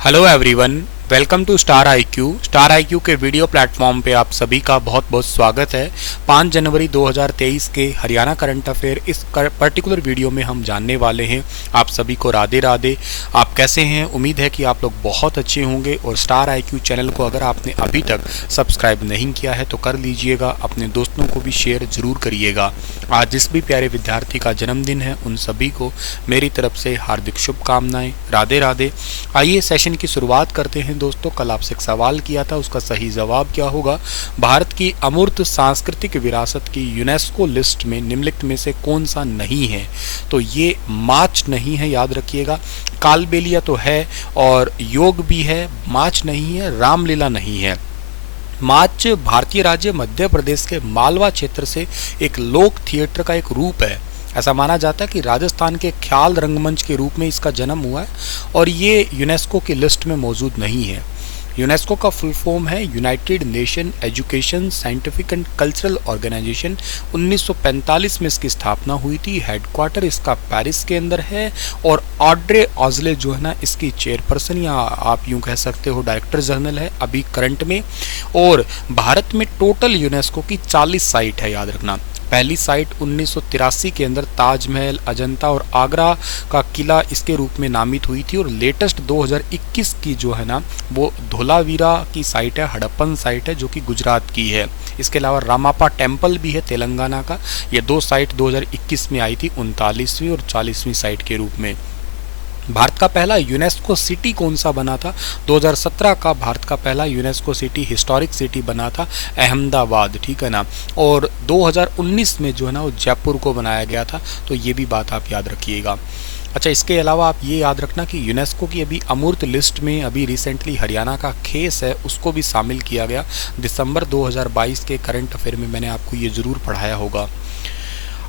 Hello everyone, welcome to star IQ. Star IQ के video platform पे आप सभी का बहुत बहुत स्वागत है। 5 जनवरी 2023 के हरियाणा करंट अफेयर इस पर्टिकुलर वीडियो में हम जानने वाले हैं। आप सभी को राधे राधे। आप कैसे हैं? उम्मीद है कि आप लोग बहुत अच्छे होंगे। और स्टार आईक्यू चैनल को अगर आपने अभी तक सब्सक्राइब नहीं किया है तो कर लीजिएगा, अपने दोस्तों को भी शेयर ज़रूर करिएगा। आज जिस भी प्यारे विद्यार्थी का जन्मदिन है उन सभी को मेरी तरफ से हार्दिक शुभकामनाएं। राधे राधे। आइए सेशन की शुरुआत करते हैं। दोस्तों, कल आपसे एक सवाल किया था, उसका सही जवाब क्या होगा? भारत की अमूर्त सांस्कृतिक विरासत की यूनेस्को लिस्ट में निम्नलिखित में से कौन सा नहीं है? तो ये मार्च नहीं है, याद रखिएगा। कालबेलिया तो है और योग भी है, मार्च नहीं है, रामलीला नहीं है। मार्च भारतीय राज्य मध्य प्रदेश के मालवा क्षेत्र से एक लोक थिएटर का एक रूप है। ऐसा माना जाता है कि राजस्थान के ख्याल रंगमंच के रूप में इसका जन्म हुआ है और ये यूनेस्को की लिस्ट में मौजूद नहीं है। यूनेस्को का फुल फॉर्म है United Nation Education Scientific and Cultural Organisation. 1945 में इसकी स्थापना हुई थी। हेडक्वार्टर इसका पेरिस के अंदर है और ऑड्रे ऑजले जो है ना इसकी चेयरपर्सन या आप यूं कह सकते हो डायरेक्टर जनरल है अभी करंट में। और भारत में टोटल यूनेस्को की 40 साइट है, याद रखना। पहली साइट 1983 के अंदर ताजमहल, अजंता और आगरा का किला इसके रूप में नामित हुई थी। और लेटेस्ट 2021 की जो है ना वो धोलावीरा की साइट है, हड़प्पन साइट है जो कि गुजरात की है। इसके अलावा रामापा टेम्पल भी है तेलंगाना का। ये दो साइट 2021 में आई थी, 39वीं और 40वीं साइट के रूप में। भारत का पहला यूनेस्को सिटी कौन सा बना था? 2017 का भारत का पहला यूनेस्को सिटी हिस्टोरिक सिटी बना था अहमदाबाद, ठीक है ना। और 2019 में जो है ना वो जयपुर को बनाया गया था। तो ये भी बात आप याद रखिएगा। अच्छा, इसके अलावा आप ये याद रखना कि यूनेस्को की अभी अमूर्त लिस्ट में अभी रिसेंटली हरियाणा का खेस है, उसको भी शामिल किया गया। दिसंबर 2022 के करंट अफेयर में मैंने आपको ये ज़रूर पढ़ाया होगा।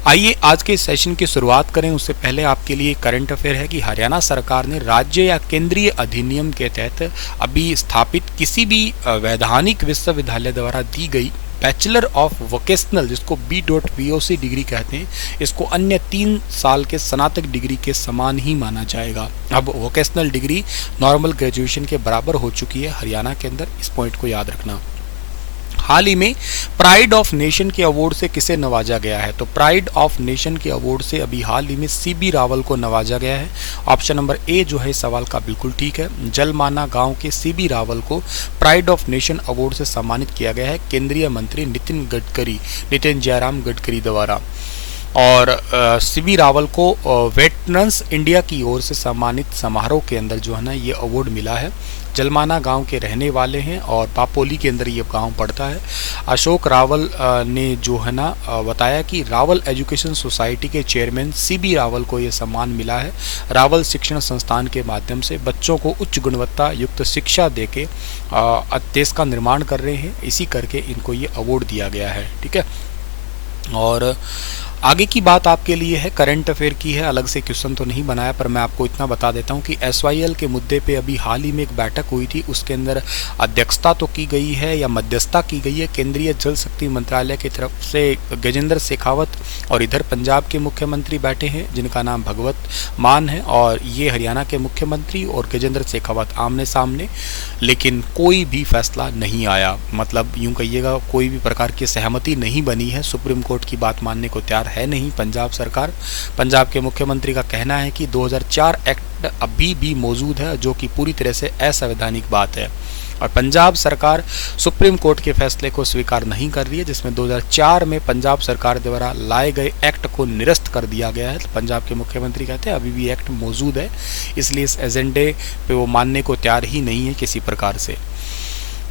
आइए आज के सेशन की शुरुआत करें। उससे पहले आपके लिए करंट अफेयर है कि हरियाणा सरकार ने राज्य या केंद्रीय अधिनियम के तहत अभी स्थापित किसी भी वैधानिक विश्वविद्यालय द्वारा दी गई बैचलर ऑफ वोकेशनल, जिसको B.VOC डिग्री कहते हैं, इसको अन्य 3 साल के स्नातक डिग्री के समान ही माना जाएगा। अब वोकेशनल डिग्री नॉर्मल ग्रेजुएशन के बराबर हो चुकी है हरियाणा के अंदर, इस पॉइंट को याद रखना। हाल ही में प्राइड ऑफ नेशन के अवार्ड से किसे नवाजा गया है? तो प्राइड ऑफ नेशन के अवार्ड से अभी हाल ही में CB रावल को नवाजा गया है। ऑप्शन नंबर ए जो है सवाल का बिल्कुल ठीक है। जलमाना गांव के CB रावल को प्राइड ऑफ नेशन अवार्ड से सम्मानित किया गया है केंद्रीय मंत्री नितिन जयराम गडकरी द्वारा। और CB रावल को वेटरन्स इंडिया की ओर से सम्मानित समारोह के अंदर जो है ना ये अवार्ड मिला है। जलमाना गांव के रहने वाले हैं और पापोली के अंदर ये गांव पड़ता है। अशोक रावल ने जो है ना बताया कि रावल एजुकेशन सोसाइटी के चेयरमैन CB रावल को ये सम्मान मिला है। रावल शिक्षण संस्थान के माध्यम से बच्चों को उच्च गुणवत्ता युक्त शिक्षा देके देश का निर्माण कर रहे हैं। इसी करके इनको ये अवार्ड दिया गया है, ठीक है। और आगे की बात आपके लिए है, करंट अफेयर की है, अलग से क्वेश्चन तो नहीं बनाया पर मैं आपको इतना बता देता हूं कि SYL के मुद्दे पे अभी हाल ही में एक बैठक हुई थी। उसके अंदर अध्यक्षता तो की गई है या मध्यस्थता की गई है केंद्रीय जल शक्ति मंत्रालय की तरफ से गजेंद्र शेखावत, और इधर पंजाब के मुख्यमंत्री बैठे हैं जिनका नाम भगवत मान है, और ये हरियाणा के मुख्यमंत्री और गजेंद्र शेखावत आमने सामने, लेकिन कोई भी फैसला नहीं आया। मतलब यूँ कहिएगा कोई भी प्रकार की सहमति नहीं बनी है। सुप्रीम कोर्ट की बात मानने को तैयार है नहीं पंजाब सरकार। पंजाब के मुख्यमंत्री का कहना है कि 2004 एक्ट अभी भी मौजूद है जो कि पूरी तरह से असंवैधानिक बात है, और पंजाब सरकार सुप्रीम कोर्ट के फैसले को स्वीकार नहीं कर रही है जिसमें 2004 में पंजाब सरकार द्वारा लाए गए एक्ट को निरस्त कर दिया गया है। तो पंजाब के मुख्यमंत्री कहते हैं अभी भी एक्ट मौजूद है, इसलिए इस एजेंडे पे वो मानने को तैयार ही नहीं है किसी प्रकार से।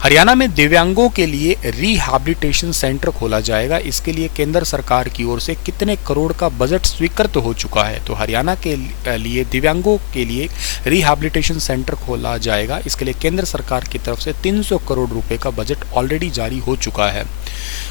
हरियाणा में दिव्यांगों के लिए रिहैबिलिटेशन सेंटर खोला जाएगा। इसके लिए केंद्र सरकार की ओर से कितने करोड़ का बजट स्वीकृत हो चुका है? तो हरियाणा के लिए दिव्यांगों के लिए रिहैबिलिटेशन सेंटर खोला जाएगा। इसके लिए केंद्र सरकार की तरफ से 300 करोड़ रुपए का बजट ऑलरेडी जारी हो चुका है।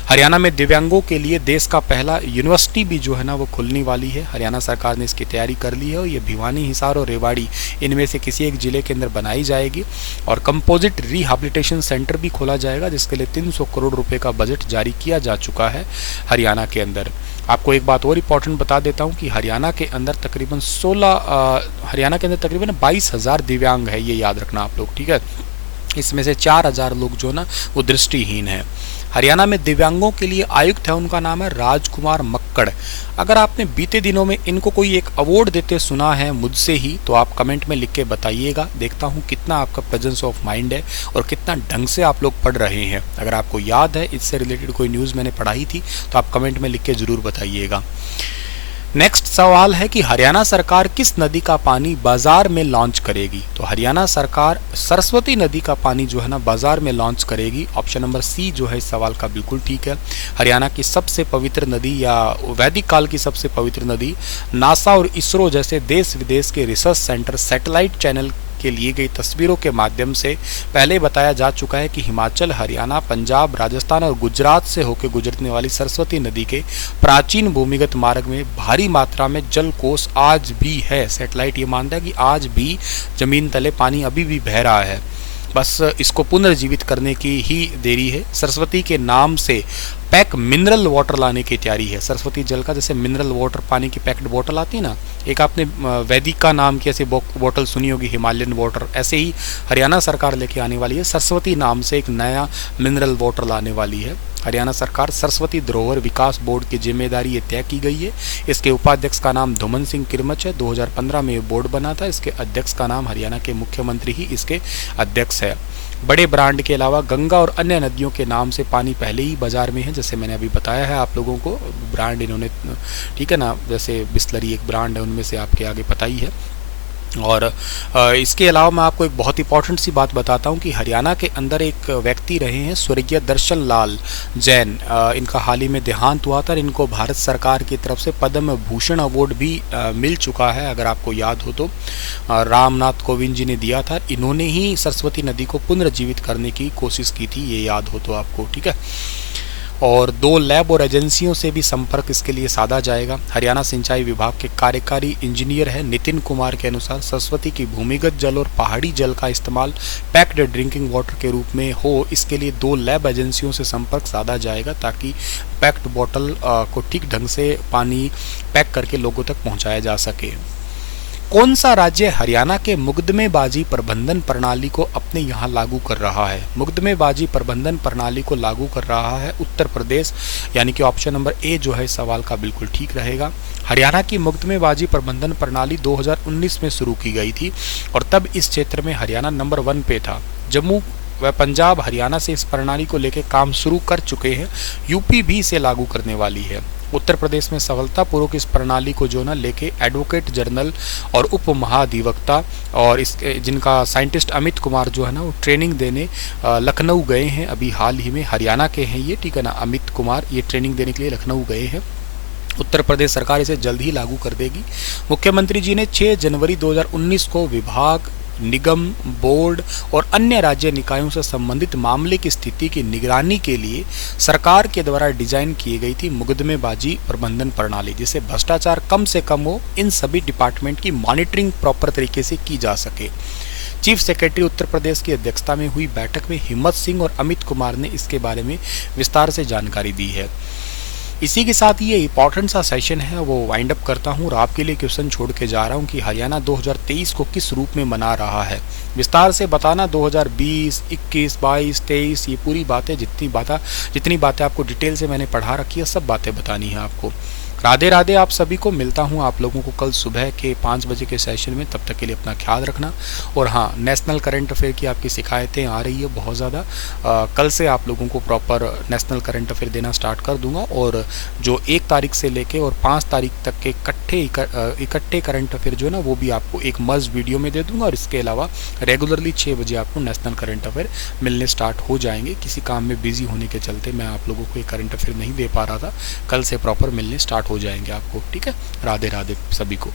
हरियाणा में दिव्यांगों के लिए देश का पहला यूनिवर्सिटी भी जो है ना वो खुलने वाली है। हरियाणा सरकार ने इसकी तैयारी कर ली है और ये भिवानी, हिसार और रेवाड़ी इनमें से किसी एक जिले के अंदर बनाई जाएगी। और कंपोजिट रिहैबिलिटेशन सेंटर भी खोला जाएगा जिसके लिए 300 करोड़ रुपए का बजट जारी किया जा चुका है हरियाणा के अंदर। आपको एक बात और इम्पॉर्टेंट बता देता हूँ कि हरियाणा के अंदर तकरीबन 22,000 दिव्यांग है, ये याद रखना आप लोग, ठीक है। इसमें से 4,000 लोग जो ना वो दृष्टिहीन हैं। हरियाणा में दिव्यांगों के लिए आयुक्त है, उनका नाम है राजकुमार मक्कड़। अगर आपने बीते दिनों में इनको कोई एक अवार्ड देते सुना है मुझसे ही, तो आप कमेंट में लिख के बताइएगा। देखता हूँ कितना आपका प्रेजेंस ऑफ माइंड है और कितना ढंग से आप लोग पढ़ रहे हैं। अगर आपको याद है इससे रिलेटेड कोई न्यूज़ मैंने पढ़ाई थी तो आप कमेंट में लिख के ज़रूर बताइएगा। नेक्स्ट सवाल है कि हरियाणा सरकार किस नदी का पानी बाजार में लॉन्च करेगी। तो हरियाणा सरकार सरस्वती नदी का पानी जो है ना बाजार में लॉन्च करेगी। ऑप्शन नंबर सी जो है इस सवाल का बिल्कुल ठीक है। हरियाणा की सबसे पवित्र नदी या वैदिक काल की सबसे पवित्र नदी नासा और इसरो जैसे देश विदेश के रिसर्च सेंटर सैटेलाइट चैनल के लिए गई तस्वीरों के माध्यम से पहले बताया जा चुका है कि हिमाचल, हरियाणा, पंजाब, राजस्थान और गुजरात से होकर गुजरने वाली सरस्वती नदी के प्राचीन भूमिगत मार्ग में भारी मात्रा में जल कोष आज भी है। सैटेलाइट ये मानता है कि आज भी जमीन तले पानी अभी भी बह रहा है, बस इसको पुनर्जीवित करने की ही देरी है। सरस्वती के नाम से पैक मिनरल वाटर लाने की तैयारी है। सरस्वती जल का जैसे मिनरल वाटर पानी की पैक्ड बोतल आती है ना, एक आपने वैदिका नाम की ऐसे बोतल सुनी होगी, हिमालयन वाटर, ऐसे ही हरियाणा सरकार लेके आने वाली है। सरस्वती नाम से एक नया मिनरल वाटर लाने वाली है हरियाणा सरकार। सरस्वती धरोहर विकास बोर्ड की जिम्मेदारी ये तय की गई है। इसके उपाध्यक्ष का नाम धुमन सिंह किरमच है। 2015 में ये बोर्ड बना था। इसके अध्यक्ष का नाम हरियाणा के मुख्यमंत्री ही इसके अध्यक्ष है। बड़े ब्रांड के अलावा गंगा और अन्य नदियों के नाम से पानी पहले ही बाजार में है, जैसे मैंने अभी बताया है आप लोगों को। ब्रांड इन्होंने, ठीक है ना, जैसे बिस्लरी एक ब्रांड है, उनमें से आपके आगे पता ही है। और इसके अलावा मैं आपको एक बहुत इंपॉर्टेंट सी बात बताता हूँ कि हरियाणा के अंदर एक व्यक्ति रहे हैं स्वर्गीय दर्शन लाल जैन। इनका हाल ही में देहांत हुआ था। इनको भारत सरकार की तरफ से पद्म भूषण अवार्ड भी मिल चुका है, अगर आपको याद हो तो। रामनाथ कोविंद जी ने दिया था। इन्होंने ही सरस्वती नदी को पुनर्जीवित करने की कोशिश की थी, ये याद हो तो आपको, ठीक है। और 2 लैब और एजेंसियों से भी संपर्क इसके लिए साधा जाएगा। हरियाणा सिंचाई विभाग के कार्यकारी इंजीनियर है नितिन कुमार के अनुसार सरस्वती की भूमिगत जल और पहाड़ी जल का इस्तेमाल पैक्ड ड्रिंकिंग वाटर के रूप में हो, इसके लिए 2 लैब एजेंसियों से संपर्क साधा जाएगा ताकि पैक्ड बोतल को ठीक ढंग से पानी पैक करके लोगों तक पहुँचाया जा सके। कौन सा राज्य हरियाणा के मुकदमेबाजी प्रबंधन प्रणाली को अपने यहाँ लागू कर रहा है? मुकदमेबाजी प्रबंधन प्रणाली को लागू कर रहा है उत्तर प्रदेश, यानी कि ऑप्शन नंबर ए जो है इस सवाल का बिल्कुल ठीक रहेगा। हरियाणा की मुकदमेबाजी प्रबंधन प्रणाली 2019 में शुरू की गई थी और तब इस क्षेत्र में हरियाणा नंबर 1 पे था। जम्मू व पंजाब हरियाणा से इस प्रणाली को लेकर काम शुरू कर चुके हैं। यूपी भी इसे लागू करने वाली है। उत्तर प्रदेश में सफलतापूर्वक इस प्रणाली को जो ना लेके एडवोकेट जनरल और उप महाधिवक्ता और इस जिनका साइंटिस्ट अमित कुमार जो है ना वो ट्रेनिंग देने लखनऊ गए हैं। अभी हाल ही में हरियाणा के हैं ये, ठीक है ना, अमित कुमार ये ट्रेनिंग देने के लिए लखनऊ गए हैं। उत्तर प्रदेश सरकार इसे जल्द ही लागू कर देगी। मुख्यमंत्री जी ने 6 जनवरी 2019 को विभाग, निगम, बोर्ड और अन्य राज्य निकायों से संबंधित मामले की स्थिति की निगरानी के लिए सरकार के द्वारा डिजाइन की गई थी मुकदमेबाजी प्रबंधन प्रणाली, जिससे भ्रष्टाचार कम से कम हो, इन सभी डिपार्टमेंट की मॉनिटरिंग प्रॉपर तरीके से की जा सके। चीफ सेक्रेटरी उत्तर प्रदेश की अध्यक्षता में हुई बैठक में हिम्मत सिंह और अमित कुमार ने इसके बारे में विस्तार से जानकारी दी है। इसी के साथ ये इंपॉर्टेंट सा सेशन है वो वाइंड अप करता हूँ और आपके लिए क्वेश्चन छोड़ के जा रहा हूँ कि हरियाणा 2023 को किस रूप में मना रहा है। विस्तार से बताना 2020, 21, 22, 23 ये पूरी बातें जितनी बातें आपको डिटेल से मैंने पढ़ा रखी है सब बातें बतानी है आपको। राधे राधे आप सभी को। मिलता हूँ आप लोगों को कल सुबह के 5 बजे के सेशन में। तब तक के लिए अपना ख्याल रखना। और हाँ, नेशनल करंट अफेयर की आपकी शिकायतें आ रही है बहुत ज़्यादा। कल से आप लोगों को प्रॉपर नेशनल करंट अफेयर देना स्टार्ट कर दूंगा और जो 1 तारीख से लेके और 5 तारीख तक के इकट्ठे करंट अफेयर जो है ना वो भी आपको एक मज़ वीडियो में दे दूंगा। और इसके अलावा रेगुलरली 6 बजे आपको नेशनल करंट अफेयर मिलने स्टार्ट हो जाएंगे। किसी काम में बिजी होने के चलते मैं आप लोगों को एक करंट अफेयर नहीं दे पा रहा था। कल से प्रॉपर मिलने स्टार्ट हो जाएंगे आपको, ठीक है। राधे राधे सभी को।